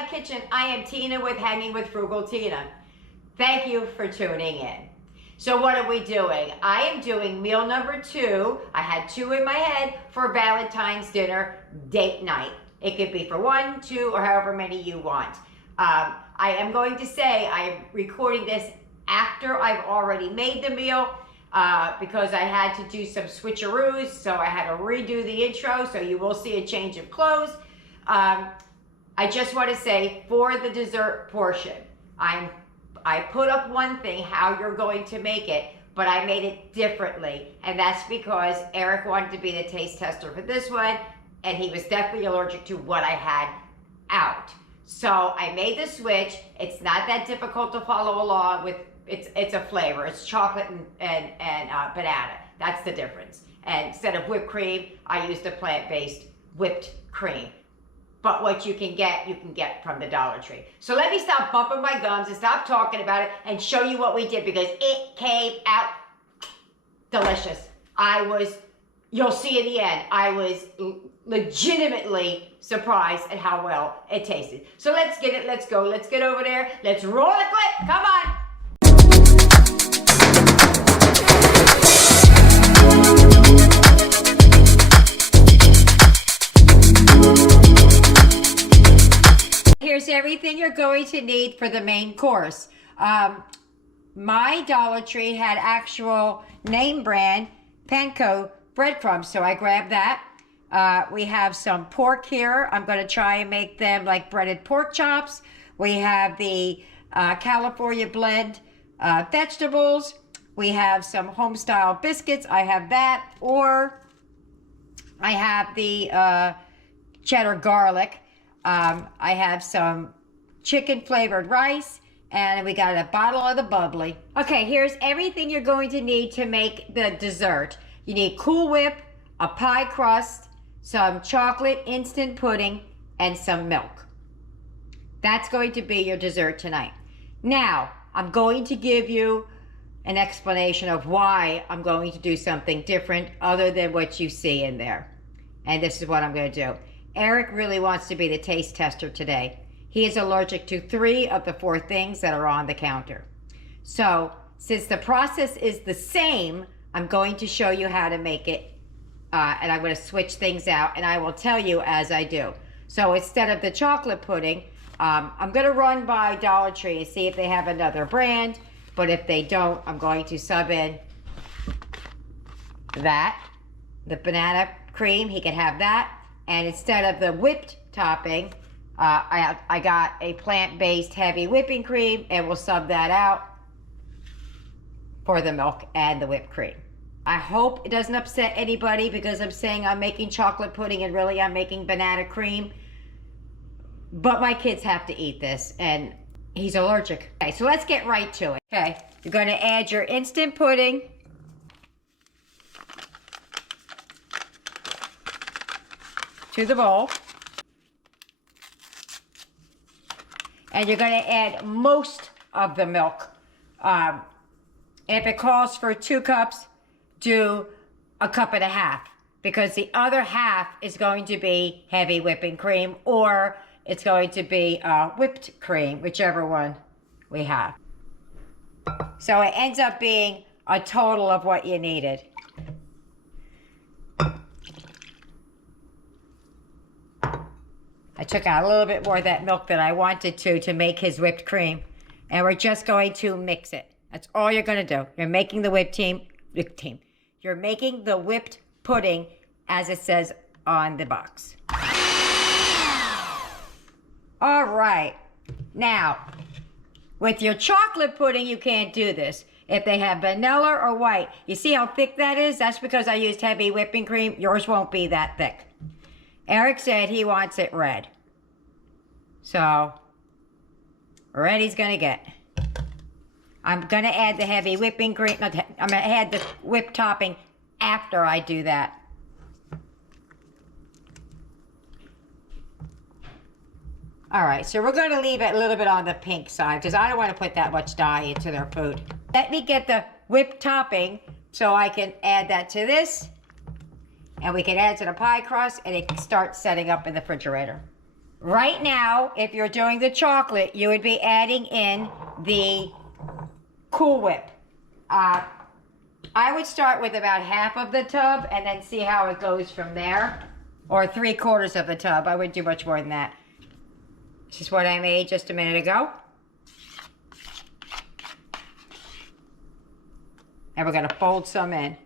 my kitchen. I am Tina with Hanging with Frugal Tina. Thank you for tuning in. So what are we doing? I am doing meal number 2. I had 2 in my head for Valentine's dinner date night. It could be for 1, 2, or however many you want. I am going to say I am recording this after I've already made the meal because I had to do some switcheroos, so I had to redo the intro, so you will see a change of clothes. I just want to say for the dessert portion, I put up one thing, how you're going to make it, but I made it differently. And that's because Eric wanted to be the taste tester for this one, and he was definitely allergic to what I had out. So I made the switch. It's not that difficult to follow along with. It's a flavor. It's chocolate and banana. That's the difference. And instead of whipped cream, I used a plant-based whipped cream. But what you can get from the Dollar Tree. So let me stop bumping my gums and stop talking about it and show you what we did, because it came out delicious. You'll see in the end, I was legitimately surprised at how well it tasted. So let's get it, let's go, let's get over there, let's roll the clip, come on. Here's everything you're going to need for the main course. My Dollar Tree had actual name brand panko breadcrumbs, so I grabbed that. We have some pork here. I'm going to try and make them like breaded pork chops. We have the California blend vegetables. We have some home-style biscuits. I have that. Or I have the cheddar garlic. I have some chicken flavored rice, and we got a bottle of the Bubbly. Okay, here's everything you're going to need to make the dessert. You need Cool Whip, a pie crust, some chocolate instant pudding, and some milk. That's going to be your dessert tonight. Now, I'm going to give you an explanation of why I'm going to do something different other than what you see in there. And this is what I'm going to do. Eric really wants to be the taste tester today. He is allergic to 3 of the 4 things that are on the counter. So, since the process is the same, I'm going to show you how to make it, and I'm going to switch things out, and I will tell you as I do. So instead of the chocolate pudding, I'm going to run by Dollar Tree and see if they have another brand, but if they don't, I'm going to sub in that, the banana cream, he can have that. And instead of the whipped topping, I got a plant-based heavy whipping cream, and we'll sub that out for the milk and the whipped cream. I hope it doesn't upset anybody because I'm saying I'm making chocolate pudding and really I'm making banana cream. But my kids have to eat this, and he's allergic. Okay, so let's get right to it. Okay, you're going to add your instant pudding. To the bowl. And you're going to add most of the milk. If it calls for 2 cups, do 1.5 cups, because the other half is going to be heavy whipping cream, or it's going to be whipped cream, whichever one we have. So it ends up being a total of what you needed. I took out a little bit more of that milk than I wanted to make his whipped cream. And we're just going to mix it. That's all you're going to do. You're making the You're making the whipped pudding as it says on the box. All right. Now, with your chocolate pudding, you can't do this. If they have vanilla or white, you see how thick that is? That's because I used heavy whipping cream. Yours won't be that thick. Eric said he wants it red. So, red he's going to get. I'm going to add the heavy whipping cream. I'm going to add the whipped topping after I do that. All right, so we're going to leave it a little bit on the pink side because I don't want to put that much dye into their food. Let me get the whipped topping so I can add that to this. And we can add to the pie crust, and it can start setting up in the refrigerator. Right now, if you're doing the chocolate, you would be adding in the Cool Whip. I would start with about half of the tub and then see how it goes from there. Or 3/4 of the tub. I wouldn't do much more than that. This is what I made just a minute ago. And we're gonna fold some in.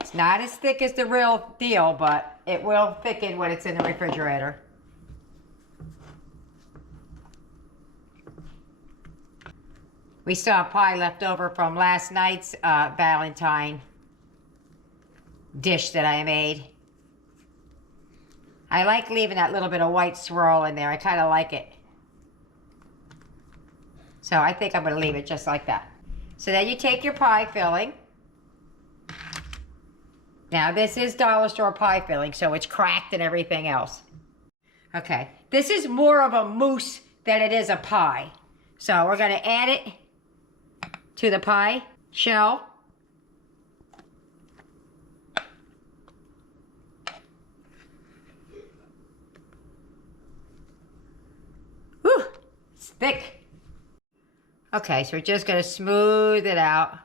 It's not as thick as the real deal, but it will thicken when it's in the refrigerator. We still have pie left over from last night's Valentine dish that I made. I like leaving that little bit of white swirl in there. I kind of like it. So I think I'm going to leave it just like that. So then you take your pie filling. Now this is dollar store pie filling, so it's cracked and everything else. Okay, this is more of a mousse than it is a pie. So we're going to add it to the pie shell. Whew, it's thick. Okay, so we're just going to smooth it out.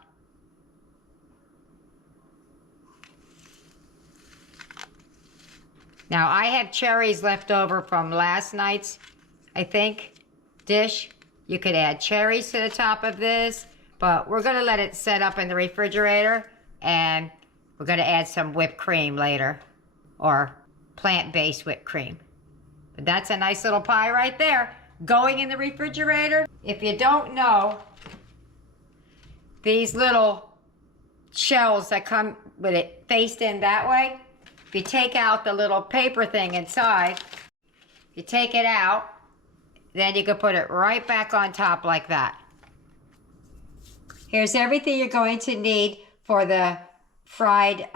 Now I have cherries left over from last night's, I think, dish. You could add cherries to the top of this, but we're going to let it set up in the refrigerator, and we're going to add some whipped cream later, or plant-based whipped cream. But that's a nice little pie right there, going in the refrigerator. If you don't know, these little shells that come with it faced in that way, if you take out the little paper thing inside, you take it out, then you can put it right back on top like that. Here's everything you're going to need for the fried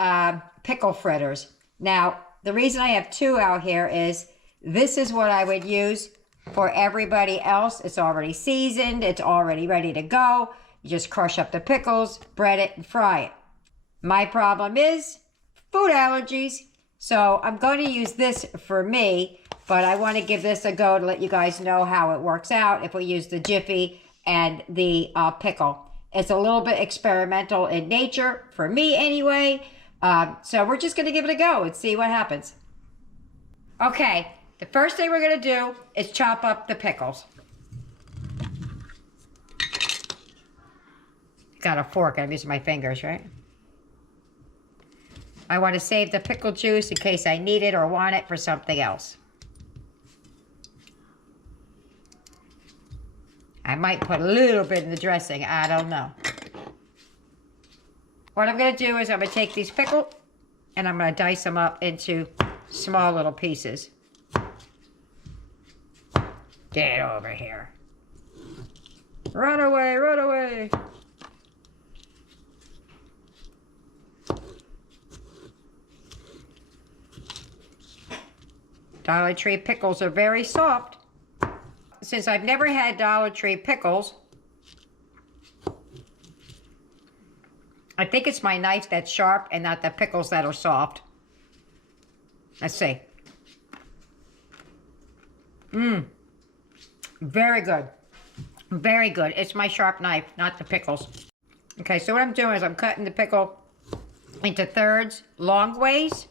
pickle fritters. Now, the reason I have 2 out here is this is what I would use for everybody else. It's already seasoned. It's already ready to go. You just crush up the pickles, bread it, and fry it. My problem is food allergies. So I'm going to use this for me, but I want to give this a go to let you guys know how it works out if we use the Jiffy and the pickle. It's a little bit experimental in nature, for me anyway. So we're just going to give it a go and see what happens. Okay, the first thing we're going to do is chop up the pickles. Got a fork, I'm using my fingers, right? I want to save the pickle juice in case I need it or want it for something else. I might put a little bit in the dressing, I don't know. What I'm going to do is I'm going to take these pickles and I'm going to dice them up into small little pieces. Get over here. Run away, run away. Dollar Tree pickles are very soft. Since I've never had Dollar Tree pickles, I think it's my knife that's sharp and not the pickles that are soft. Let's see. Very good. Very good. It's my sharp knife, not the pickles. Okay, so what I'm doing is I'm cutting the pickle into thirds, long ways.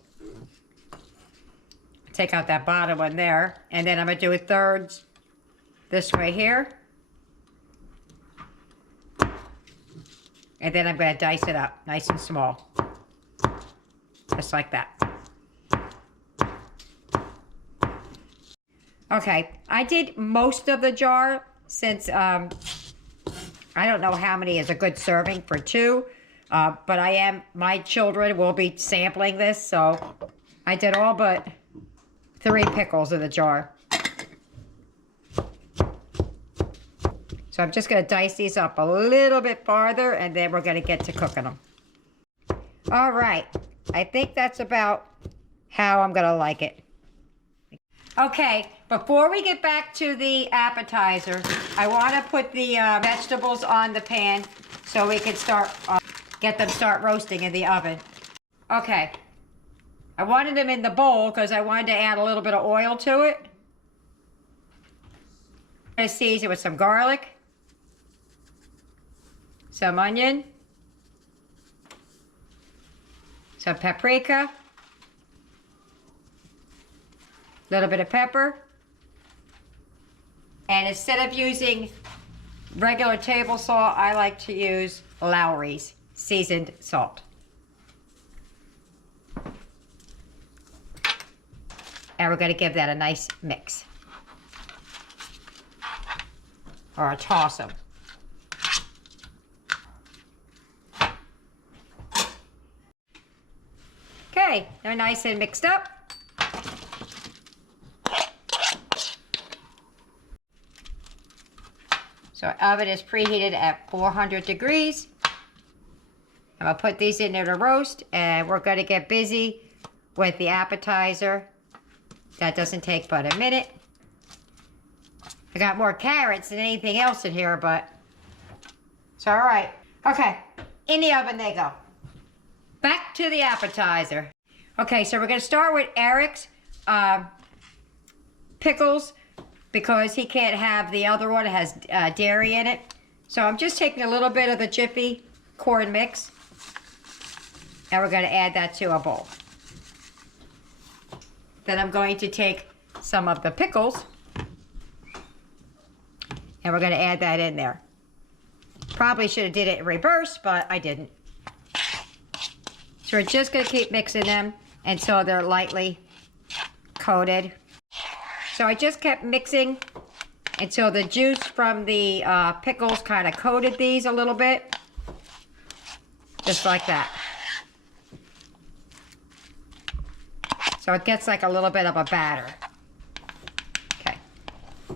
Take out that bottom one there, and then I'm going to do it thirds this way here. And then I'm going to dice it up nice and small. Just like that. Okay, I did most of the jar since I don't know how many is a good serving for 2. But my children will be sampling this, so I did all but 3 pickles in the jar. So I'm just going to dice these up a little bit farther, and then we're going to get to cooking them. All right. I think that's about how I'm going to like it. Okay, before we get back to the appetizer, I want to put the vegetables on the pan so we can start roasting in the oven. Okay. I wanted them in the bowl because I wanted to add a little bit of oil to it. I'm going to season with some garlic, some onion, some paprika, a little bit of pepper. And instead of using regular table salt, I like to use Lowry's seasoned salt. And we're going to give that a nice mix. Or a toss them. Okay, they're nice and mixed up. So our oven is preheated at 400 degrees. I'm going to put these in there to roast, and we're going to get busy with the appetizer. That doesn't take but a minute. I got more carrots than anything else in here, but it's all right. Okay, in the oven they go. Back to the appetizer. Okay, so we're going to start with Eric's pickles because he can't have the other one. It has dairy in it. So I'm just taking a little bit of the Jiffy corn mix, and we're going to add that to a bowl. Then I'm going to take some of the pickles, and we're going to add that in there. Probably should have did it in reverse, but I didn't. So we're just going to keep mixing them until they're lightly coated. So I just kept mixing until the juice from the pickles kind of coated these a little bit. Just like that. So it gets like a little bit of a batter. Okay,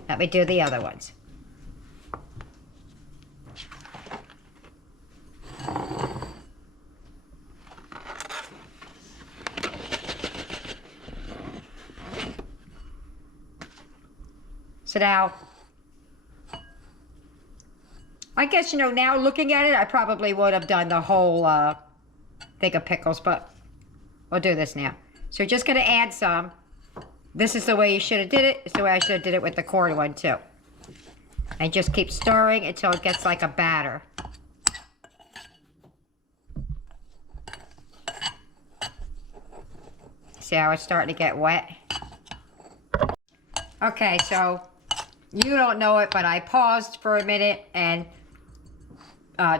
let me do the other ones. So now, I guess, you know, now looking at it, I probably would have done the whole thing of pickles, but we'll do this now. So you're just going to add some. This is the way you should have did it. It's the way I should have did it with the corn one too. And just keep stirring until it gets like a batter. See how it's starting to get wet? Okay, so you don't know it, but I paused for a minute and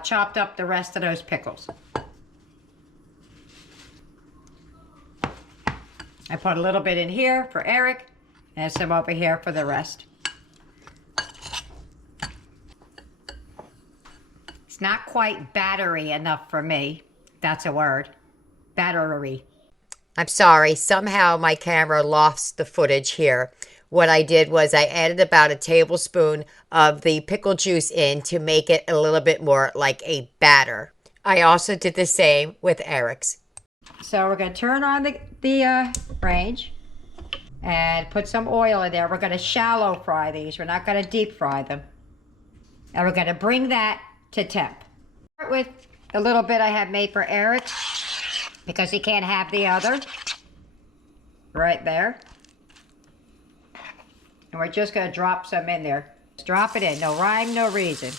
chopped up the rest of those pickles. I put a little bit in here for Eric and some over here for the rest. It's not quite battery enough for me. That's a word. Battery. I'm sorry. Somehow my camera lost the footage here. What I did was I added about a tablespoon of the pickle juice in to make it a little bit more like a batter. I also did the same with Eric's. So we're going to turn on the range and put some oil in there. We're going to shallow fry these. We're not going to deep fry them. And we're going to bring that to temp. Start with the little bit I have made for Eric because he can't have the other. Right there. And we're just going to drop some in there. Just drop it in. No rhyme, no reason.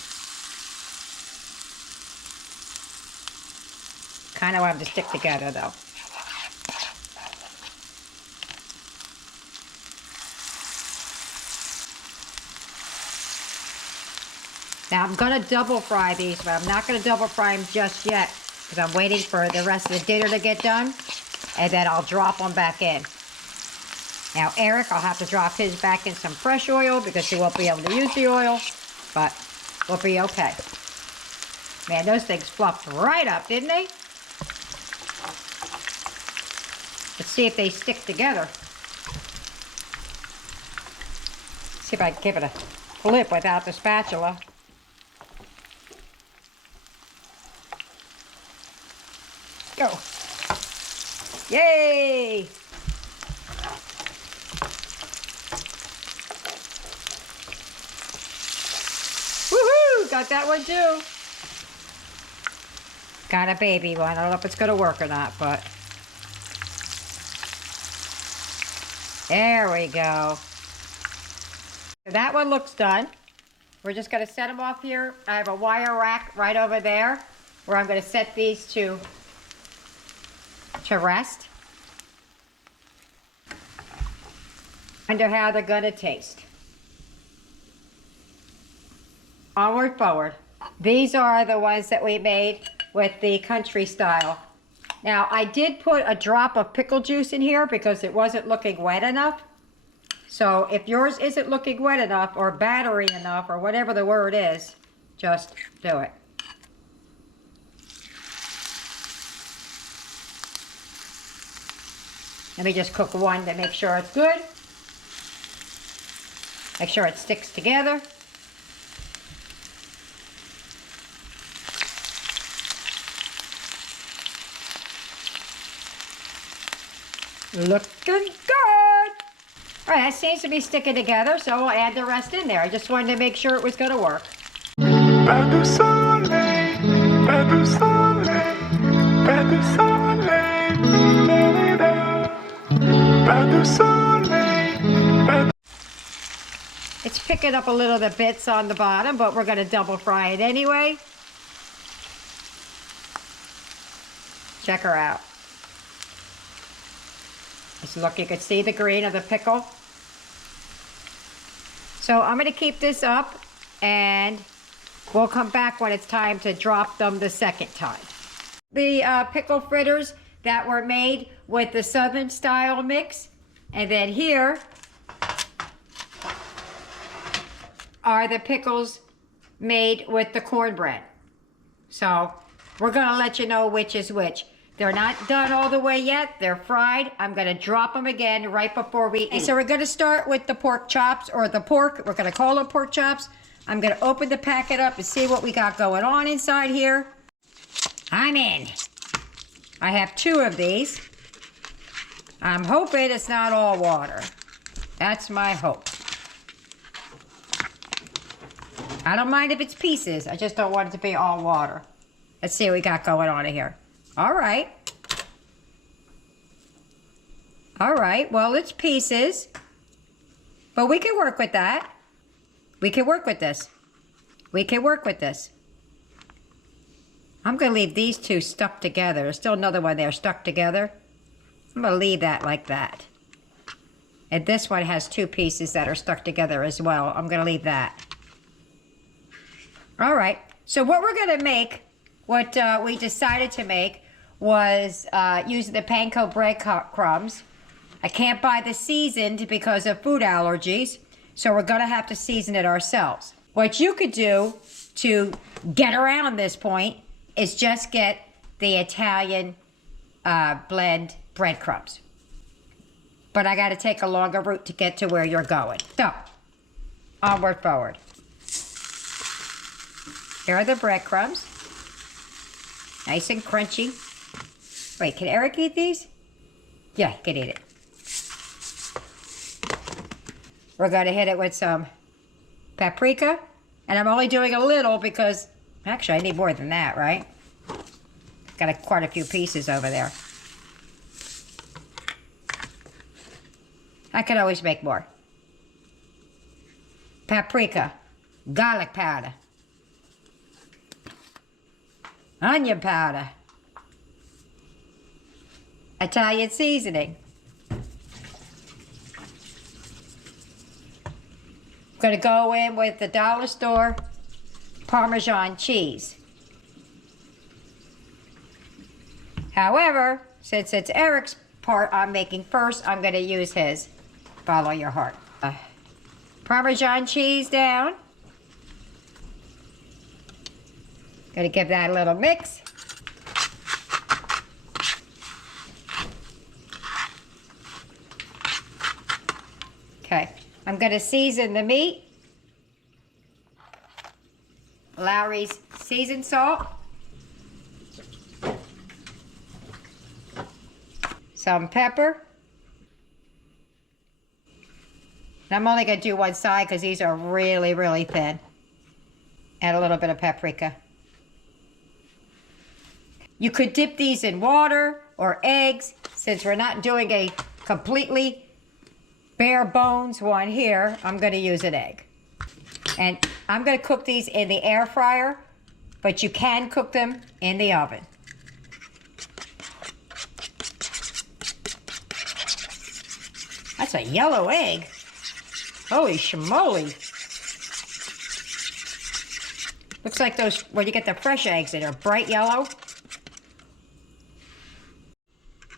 Kind of want them to stick together, though. Now, I'm going to double fry these, but I'm not going to double fry them just yet because I'm waiting for the rest of the dinner to get done, and then I'll drop them back in. Now, Eric, I'll have to drop his back in some fresh oil because he won't be able to use the oil, but we'll be okay. Man, those things fluffed right up, didn't they? Let's see if they stick together. See if I can give it a flip without the spatula. Go. Yay! Woohoo! Got that one too. Got a baby one. I don't know if it's going to work or not, but There we go. So that one looks done. We're just going to set them off here. I have a wire rack right over there where I'm going to set these to rest. Wonder how they're going to taste. Onward, forward. These are the ones that we made with the country style. Now, I did put a drop of pickle juice in here because it wasn't looking wet enough. So if yours isn't looking wet enough or battery enough or whatever the word is, just do it. Let me just cook one to make sure it's good. Make sure it sticks together. Looking good. All right, that seems to be sticking together, so we'll add the rest in there. I just wanted to make sure it was going to work. Pas de soleil, pas de soleil, pas de soleil, pas de soleil, pas de... It's picking up a little of the bits on the bottom, but we're going to double fry it anyway. Check her out. Just look, you can see the green of the pickle. So I'm going to keep this up and we'll come back when it's time to drop them the second time. The pickle fritters that were made with the Southern style mix. And then here are the pickles made with the cornbread. So we're going to let you know which is which. They're not done all the way yet. They're fried. I'm going to drop them again right before we eat. So we're going to start with the pork chops, or the pork. We're going to call them pork chops. I'm going to open the packet up and see what we got going on inside here. I'm in. I have 2 of these. I'm hoping it's not all water. That's my hope. I don't mind if it's pieces. I just don't want it to be all water. Let's see what we got going on in here. All right. All right, well, it's pieces. But we can work with that. We can work with this. We can work with this. I'm going to leave these 2 stuck together. There's still another one there stuck together. I'm going to leave that like that. And this one has 2 pieces that are stuck together as well. I'm going to leave that. All right. So what we're going to make, what we decided to make, was using the panko breadcrumbs. I can't buy the seasoned because of food allergies, so we're going to have to season it ourselves. What you could do to get around this point is just get the Italian blend breadcrumbs. But I got to take a longer route to get to where you're going. So, onward, forward. Here are the breadcrumbs. Nice and crunchy. Wait, can Eric eat these? Yeah, he can eat it. We're going to hit it with some paprika. And I'm only doing a little because, actually, I need more than that, right? Got quite a few pieces over there. I could always make more. Paprika, garlic powder, onion powder, Italian seasoning. I'm going to go in with the dollar store Parmesan cheese. However, since it's Eric's part I'm making first, I'm going to use his. Follow your heart. Parmesan cheese down. Going to give that a little mix. Okay, I'm going to season the meat. Lowry's seasoned salt. Some pepper. And I'm only going to do one side because these are really, really thin. Add a little bit of paprika. You could dip these in water or eggs. Since we're not doing a completely bare bones one here, I'm going to use an egg. And I'm going to cook these in the air fryer, but you can cook them in the oven. That's a yellow egg. Holy schmoly. Looks like those, when you get the fresh eggs that are bright yellow.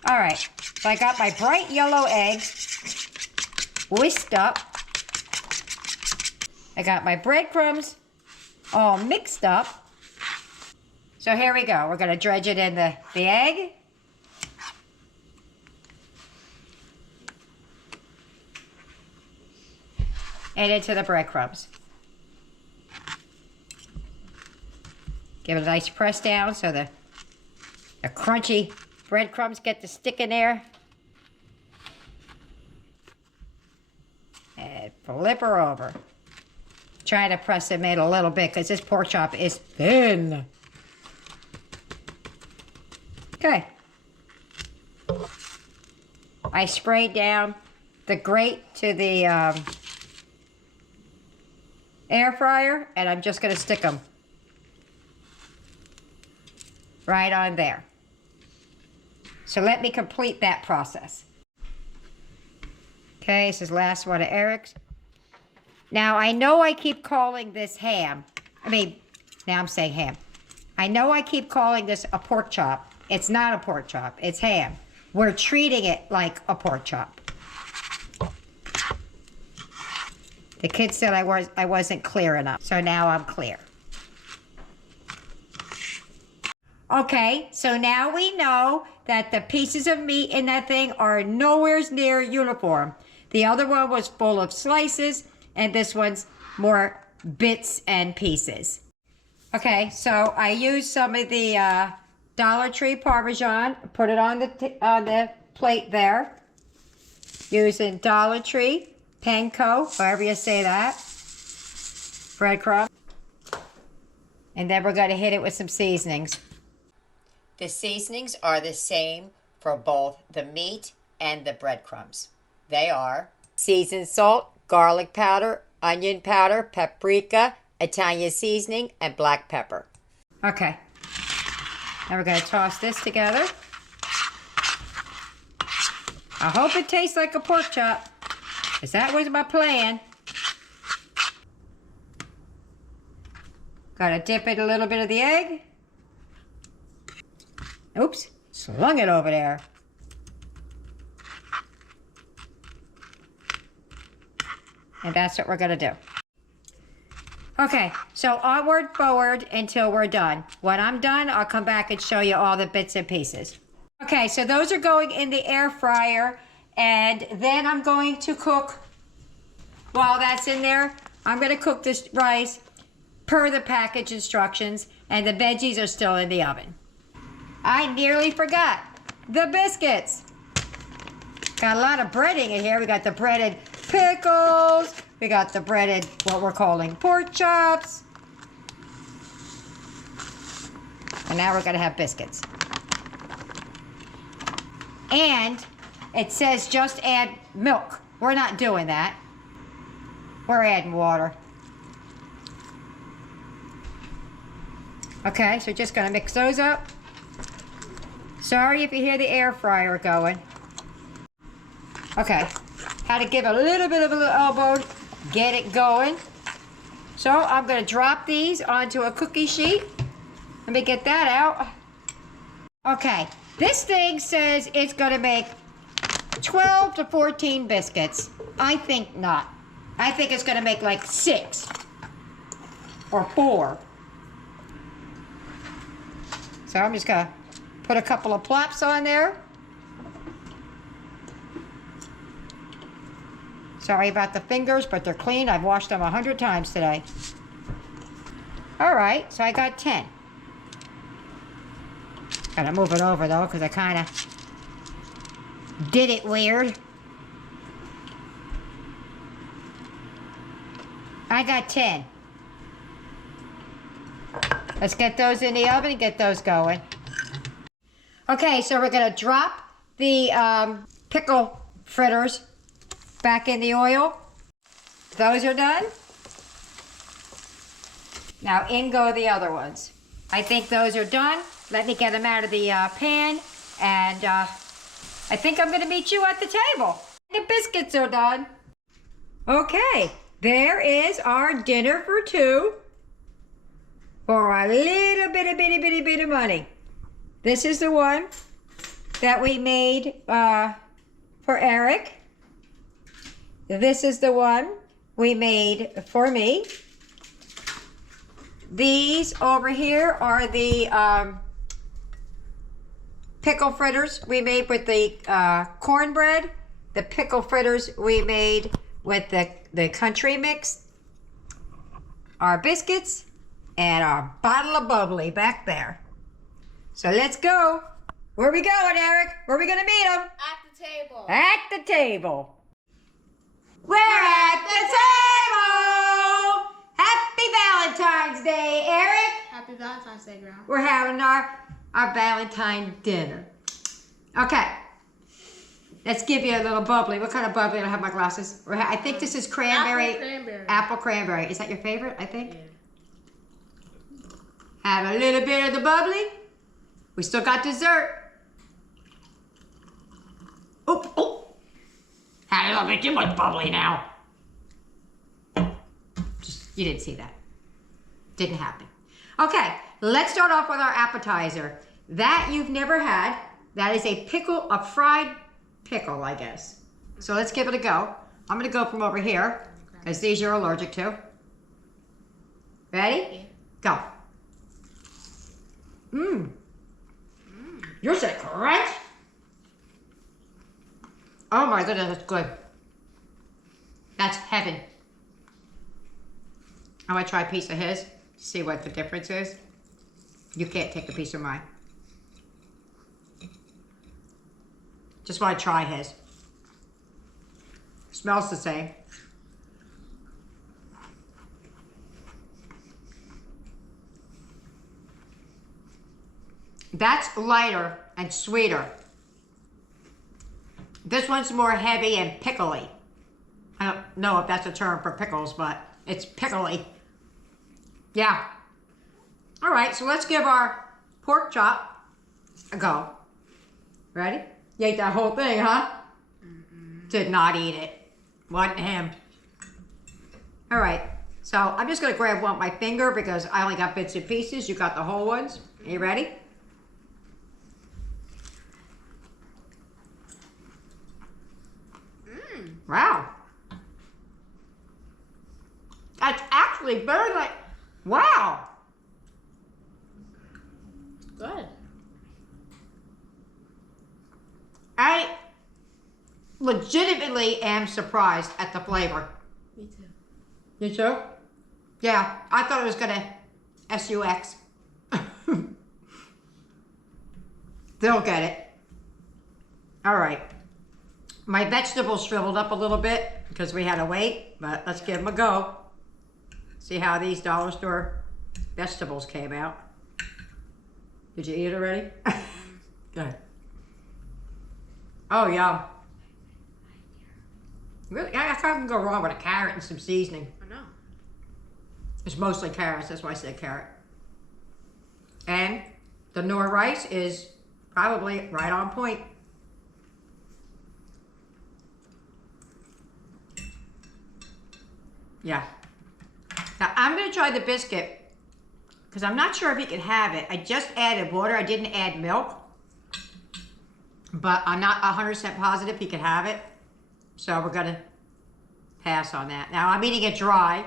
All right, so I got my bright yellow eggs whisked up. I got my breadcrumbs all mixed up. So here we go. We're gonna dredge it in the egg. And into the breadcrumbs. Give it a nice press down so the crunchy breadcrumbs get to stick in there. And flip her over. Try to press them in a little bit because this pork chop is thin. Okay. I sprayed down the grate to the air fryer, and I'm just going to stick them right on there. So let me complete that process. Okay, this is the last one of Eric's. Now, I know I keep calling this ham. Now I'm saying ham. I know I keep calling this a pork chop. It's not a pork chop, it's ham. We're treating it like a pork chop. The kids said I wasn't clear enough, so now I'm clear. Okay, so now we know that the pieces of meat in that thing are nowhere near uniform. The other one was full of slices, and this one's more bits and pieces. Okay, so I used some of the Dollar Tree Parmesan, put it on the plate there, using Dollar Tree, panko, however you say that, breadcrumb, and then we're going to hit it with some seasonings. The seasonings are the same for both the meat and the breadcrumbs. They are seasoned salt, garlic powder, onion powder, paprika, Italian seasoning, and black pepper. Okay. Now we're going to toss this together. I hope it tastes like a pork chop, because that was my plan. Got to dip it a little bit of the egg. Oops, slung it over there. And that's what we're going to do. Okay, so onward, forward until we're done. When I'm done, I'll come back and show you all the bits and pieces. Okay, so those are going in the air fryer, and then I'm going to cook, while that's in there, I'm going to cook this rice per the package instructions, and the veggies are still in the oven. I nearly forgot the biscuits. Got a lot of breading in here. We got the breaded pickles. We got the breaded, what we're calling pork chops. And now we're going to have biscuits. And it says just add milk. We're not doing that. We're adding water. Okay, so just going to mix those up. Sorry if you hear the air fryer going. Okay, had to give a little bit of a little elbow, get it going. So I'm going to drop these onto a cookie sheet. Let me get that out. Okay, this thing says it's going to make 12 to 14 biscuits. I think not. I think it's going to make like 6 or 4. So I'm just going to put a couple of plops on there. Sorry about the fingers, but they're clean. I've washed them 100 times today. All right, so I got 10. Gotta move it over though, because I kind of did it weird. I got 10. Let's get those in the oven and get those going. Okay, so we're gonna drop the pickle fritters back in the oil. Those are done. Now in go the other ones. I think those are done. Let me get them out of the pan, and I think I'm gonna meet you at the table. The biscuits are done. Okay, there is our dinner for two for a little bitty bit of money. This is the one that we made for Eric. This is the one we made for me. These over here are the pickle fritters we made with the cornbread. The pickle fritters we made with the country mix. Our biscuits and our bottle of bubbly back there. So let's go. Where are we going, Eric? Where are we gonna meet them? At the table. At the table. We're at the table. Happy Valentine's Day, Eric. Happy Valentine's Day, Grandma. We're having our Valentine dinner. Okay. Let's give you a little bubbly. What kind of bubbly? I don't have my glasses. I think this is cranberry. Apple cranberry. Apple cranberry. Is that your favorite, I think? Yeah. Have a little bit of the bubbly. We still got dessert. Oh. Had a little bit too much bubbly now. You didn't see that. Didn't happen. Okay, let's start off with our appetizer. That you've never had. That is a fried pickle, I guess. So let's give it a go. I'm gonna go from over here, because these you're allergic to. Ready? Go. Yours is crunch. Oh my goodness, that's good. That's heaven. I'm gonna try a piece of his, see what the difference is. You can't take a piece of mine. Just want to try his. Smells the same. That's lighter and sweeter. This one's more heavy and pickly. I don't know if that's a term for pickles, but it's pickly. Yeah. All right, so let's give our pork chop a go. Ready? You ate that whole thing, huh? Did not eat it. Wasn't him. All right, so I'm just gonna grab one with my finger because I only got bits and pieces. You got the whole ones. Are you ready? Wow. That's actually very like, wow. Good. I legitimately am surprised at the flavor. Me too. You too? Yeah, I thought it was gonna S-U-X. They'll get it. All right. My vegetables shriveled up a little bit because we had to wait, but let's give them a go. See how these dollar store vegetables came out. Did you eat it already? Good. Oh, yum. Really, I can't go wrong with a carrot and some seasoning. I know. It's mostly carrots, that's why I said carrot. And the Knorr rice is probably right on point. Yeah. Now I'm gonna try the biscuit because I'm not sure if you can have it. I just added water, I didn't add milk. But I'm not 100% positive he can have it. So we're gonna pass on that. Now I'm eating it dry.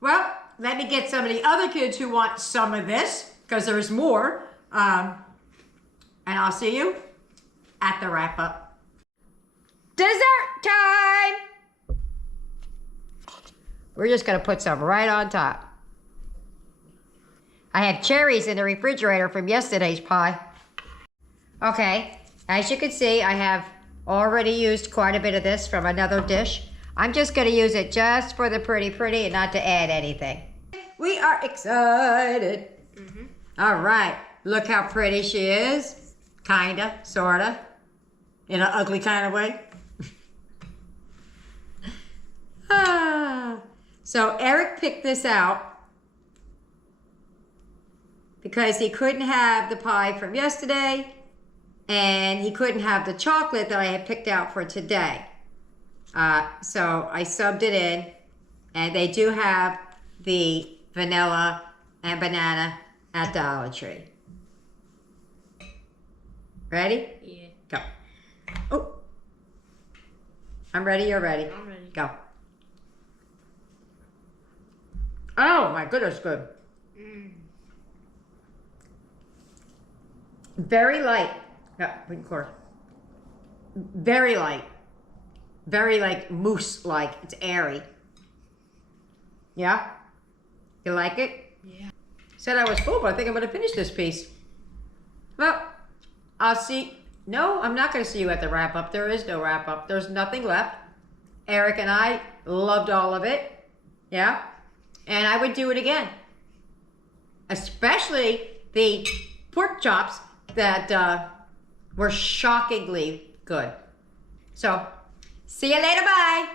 Well, let me get some of the other kids who want some of this because there's more. And I'll see you at the wrap up. Dessert time! We're just gonna put some right on top. I have cherries in the refrigerator from yesterday's pie. Okay, as you can see, I have already used quite a bit of this from another dish. I'm just gonna use it just for the pretty and not to add anything. We are excited. All right, look how pretty she is. Kinda, sorta. In an ugly kind of way. So Eric picked this out because he couldn't have the pie from yesterday and he couldn't have the chocolate that I had picked out for today. So I subbed it in, and they do have the vanilla and banana at Dollar Tree. Ready? Yeah. Go. Oh. I'm ready, you're ready. I'm ready. Go. Oh my goodness, good. Very light. Yeah, we can pour. Very light. Very like mousse-like. It's airy. Yeah? You like it? Yeah. Said I was full, but I think I'm going to finish this piece. Well, I'll see. No, I'm not going to see you at the wrap-up. There is no wrap-up. There's nothing left. Eric and I loved all of it. Yeah? And I would do it again. Especially the pork chops that were shockingly good. So, see you later. Bye.